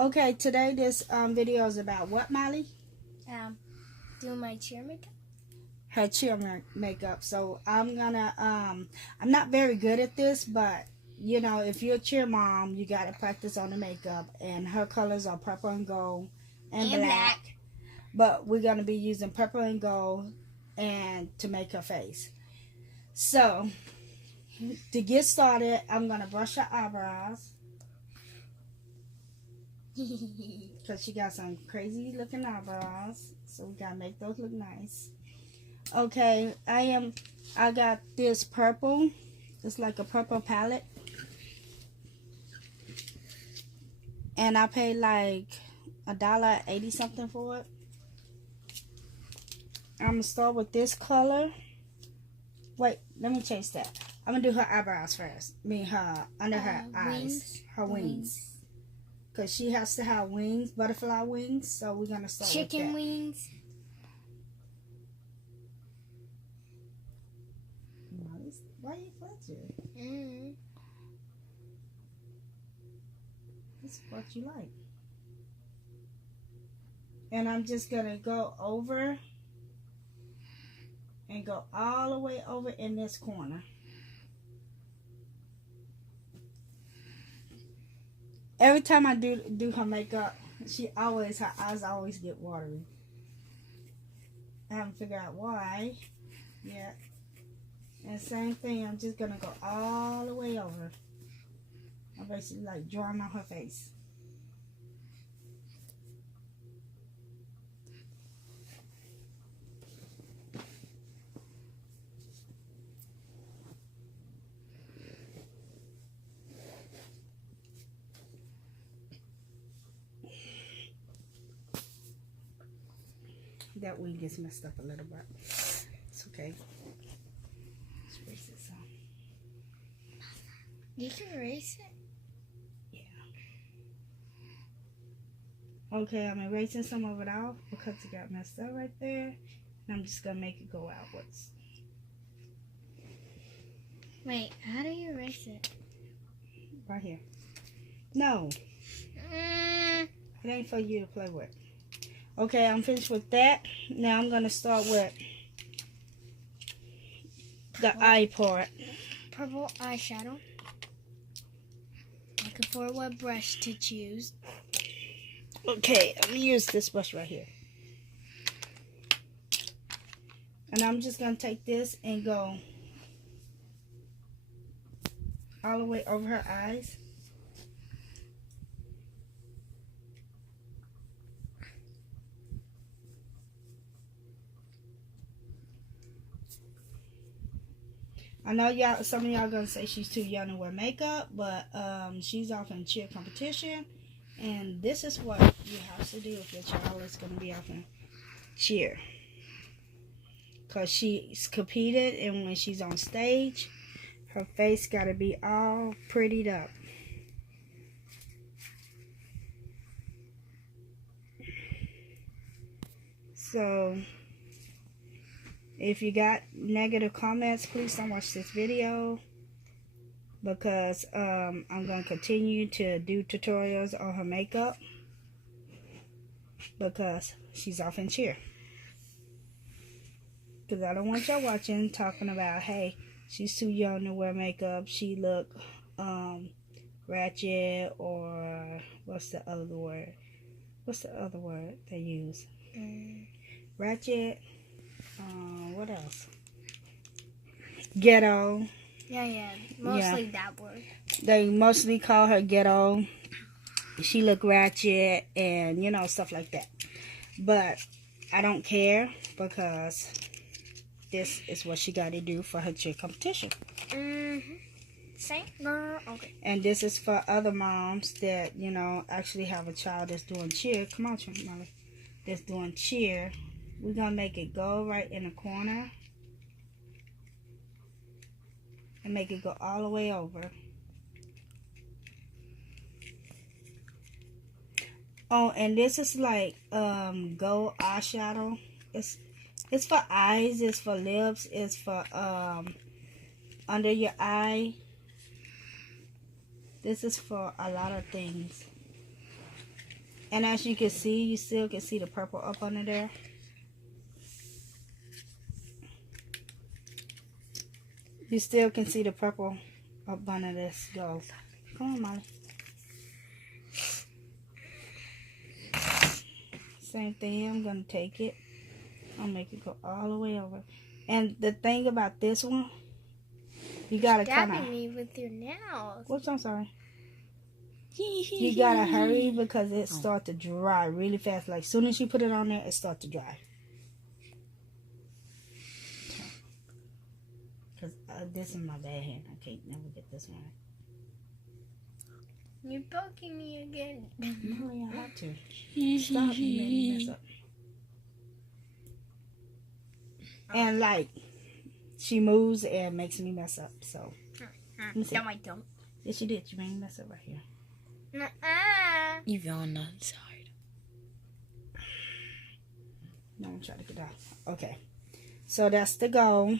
Okay, today this video is about what, Miley? Doing my cheer makeup. Her cheer makeup. So I'm gonna I'm not very good at this, but you know, if you're a cheer mom, you gotta practice on the makeup. And her colors are purple and gold and black. But we're gonna be using purple and gold and to make her face. So to get started, I'm gonna brush her eyebrows. Because she got some crazy looking eyebrows, so we gotta make those look nice. Okay, I got this purple. It's like a purple palette, and I paid like $1.80 something for it. I'm gonna start with this color. Wait, let me change that. I'm gonna do her eyebrows first. I mean her under her eyes, her wings. Because she has to have wings, butterfly wings. So we're going to start with that. Chicken wings. Why are you flinching? This is what you like. And I'm just going to go over and go all the way over in this corner. Every time I do her makeup, her eyes always get watery. I haven't figured out why yet. And same thing, I'm just gonna go all the way over. I'm basically like drawing on her face. That wing gets messed up a little bit. It's okay. Let's erase it some. You can erase it? Yeah. Okay, I'm erasing some of it off because it got messed up right there. And I'm just going to make it go outwards. Wait, how do you erase it? Right here. No. It ain't for you to play with. Okay, I'm finished with that. Now I'm going to start with the eye part. Purple eyeshadow. Looking for what brush to choose. Okay, I'm going to use this brush right here. And I'm just going to take this and go all the way over her eyes. I know y'all, some of y'all gonna say she's too young to wear makeup, but she's off in cheer competition, and this is what you have to do if your child is gonna be off in cheer. Cause she's competed, and when she's on stage, her face gotta be all prettied up. So if you got negative comments, please don't watch this video, because I'm going to continue to do tutorials on her makeup because she's off in cheer. Because I don't want y'all watching talking about, hey, she's too young to wear makeup, she look ratchet, or what's the other word? What's the other word they use? Ratchet. What else? Ghetto. Yeah. Mostly that word. They mostly call her ghetto. She look ratchet and, you know, stuff like that. But I don't care because this is what she got to do for her cheer competition. Same girl. Okay. And this is for other moms that, you know, actually have a child that's doing cheer. Come on, Molly. That's doing cheer. We're going to make it go right in the corner. And make it go all the way over. Oh, and this is like gold eyeshadow. It's for eyes, it's for lips, it's for under your eye. This is for a lot of things. And as you can see, you still can see the purple up under there. You still can see the purple up under this gold. Come on, Molly. Same thing. I'm going to take it. I'll make it go all the way over. And the thing about this one, you got to kind of... Stabbing me with your nails. Whoops, I'm sorry. You got to hurry because it starts to dry really fast. Like, as soon as you put it on there, it starts to dry. Because this is my bad hand. I can't never get this one right. You're poking me again. No, you have to. Stop. You made me mess up. And like, she moves and makes me mess up. So, No, I don't. Yes, you did. You made me mess up right here. Even on the other side. No, I'm trying to get out. Okay. So that's the goal.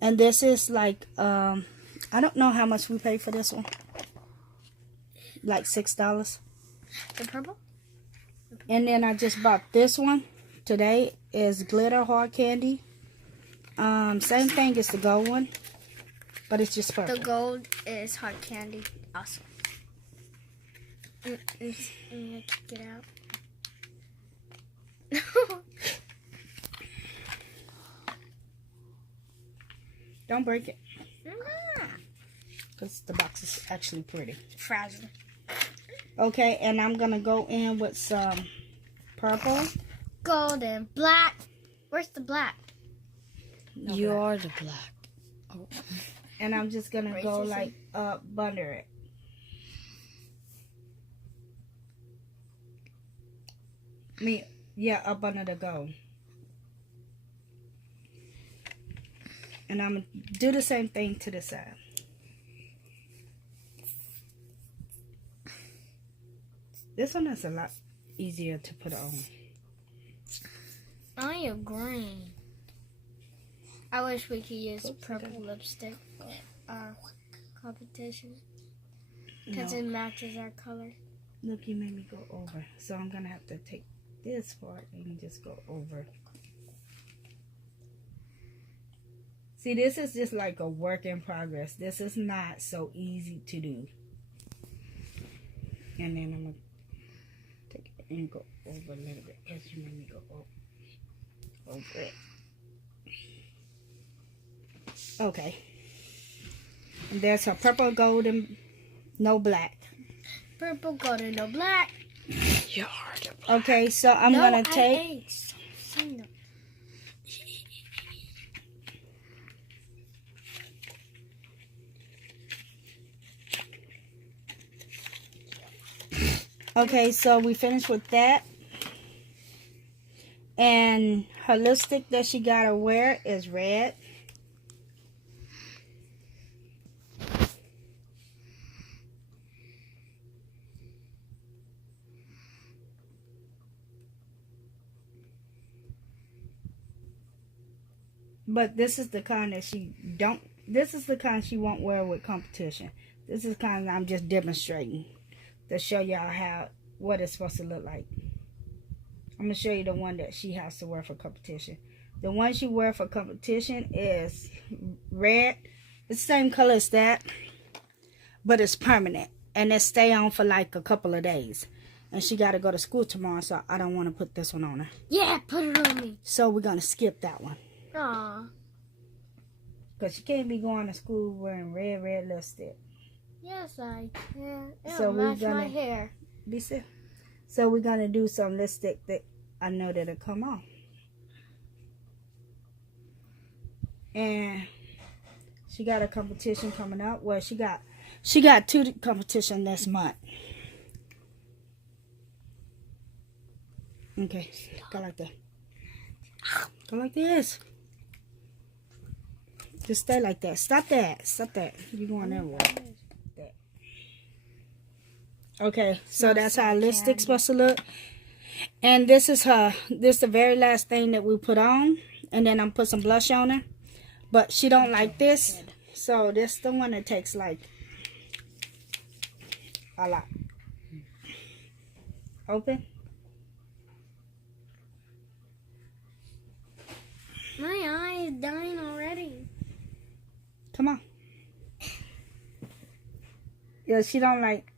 And this is like, I don't know how much we paid for this one. Like $6. The purple? And then I just bought this one today. Is glitter hard candy. Same thing as the gold one, but it's just purple. The gold is hard candy. Awesome. Get out. Don't break it. Because the box is actually pretty. Fragile. Okay, and I'm going to go in with some purple. Gold and black. Where's the black? No You black. are the black. Oh. And I'm just going to go Racism. like up under it. Yeah, up under the gold. And I'm going to do the same thing to the side. This one is a lot easier to put on. I agree. I wish we could use purple lipstick for our competition. Because No. it matches our color. Look, you made me go over. So I'm going to have to take this part and just go over. See, this is just like a work in progress. This is not so easy to do. And then I'm going to take it and go over a little bit. As you made me go over it. Okay. And there's her purple, gold, and no black. Purple, gold, and no black. You are the black. Okay, so I'm going to take... I ain't. Stop saying that. Okay, so we finished with that. And her lipstick that she gotta wear is red. But this is the kind that this is the kind she won't wear with competition. This is kind I'm just demonstrating to show y'all what it's supposed to look like. I'm going to show you the one that she has to wear for competition. The one she wear for competition is red. It's the same color as that, but it's permanent. And it stay on for like a couple of days. And she got to go to school tomorrow, so I don't want to put this one on her. Yeah, put it on me. So we're going to skip that one. Aw. Because she can't be going to school wearing red lipstick. Yes, I can. It'll So we're match my gonna- hair. Be still. So we're going to do some lipstick that I know that'll come off. And she got a competition coming up. Well, she got 2 competition this month. Okay, go like that. Go like this. Just stay like that. Stop that. Stop that. You're going everywhere. That. Okay, so that's how our lipstick's supposed to look. And this is the very last thing that we put on. And then I'm put some blush on her. But she don't like this. So this the one that takes like a lot. Open. My eye is dying already. Come on. Yeah, she don't like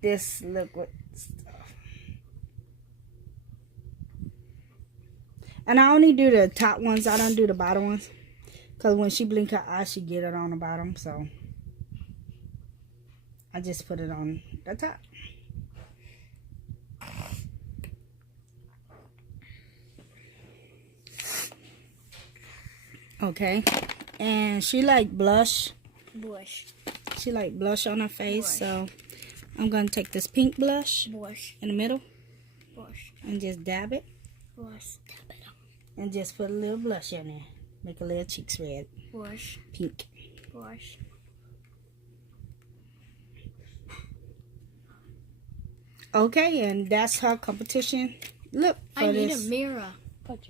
this liquid stuff. And I only do the top ones. I don't do the bottom ones. Because when she blink her eye, she get it on the bottom. So I just put it on the top. Okay. And she like blush. Bush. She like blush on her face. Blush. So I'm going to take this pink blush Bush. in the middle. Bush. And just dab it. Bush. And just put a little blush in there. Make her little cheeks red. Bush. Pink. Bush. Okay, and that's her competition. Look for I need this. a mirror.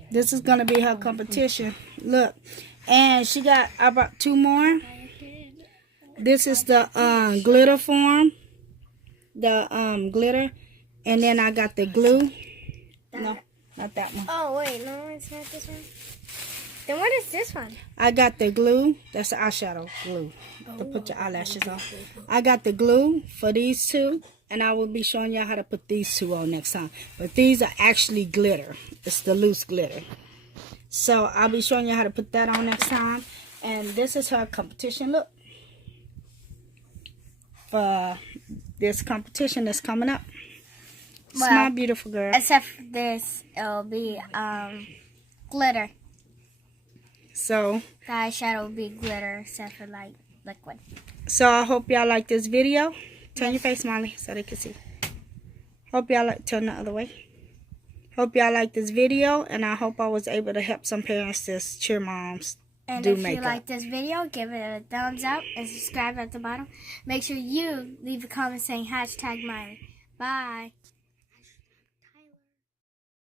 This is going to be her competition. Look. And she got, I brought 2 more. This is the glitter form. The glitter. And then I got the glue. No, not that one. Oh, wait. No, it's not this one. Then what is this one? I got the glue. That's the eyeshadow glue to put your eyelashes on. I got the glue for these 2. And I will be showing y'all how to put these 2 on next time. But these are actually glitter. It's the loose glitter. So I'll be showing you how to put that on next time. And this is her competition look. For this competition that's coming up. Well, Smile, beautiful girl. Except for this, it'll be glitter. So The eyeshadow will be glitter except for like liquid. So I hope y'all like this video. Turn your face, Miley, so they can see. Hope y'all like, turn the other way. Hope y'all like this video, and I hope I was able to help some parents that's cheer moms And do if makeup. you like this video, give it a thumbs up and subscribe at the bottom. Make sure you leave a comment saying #Miley. Bye.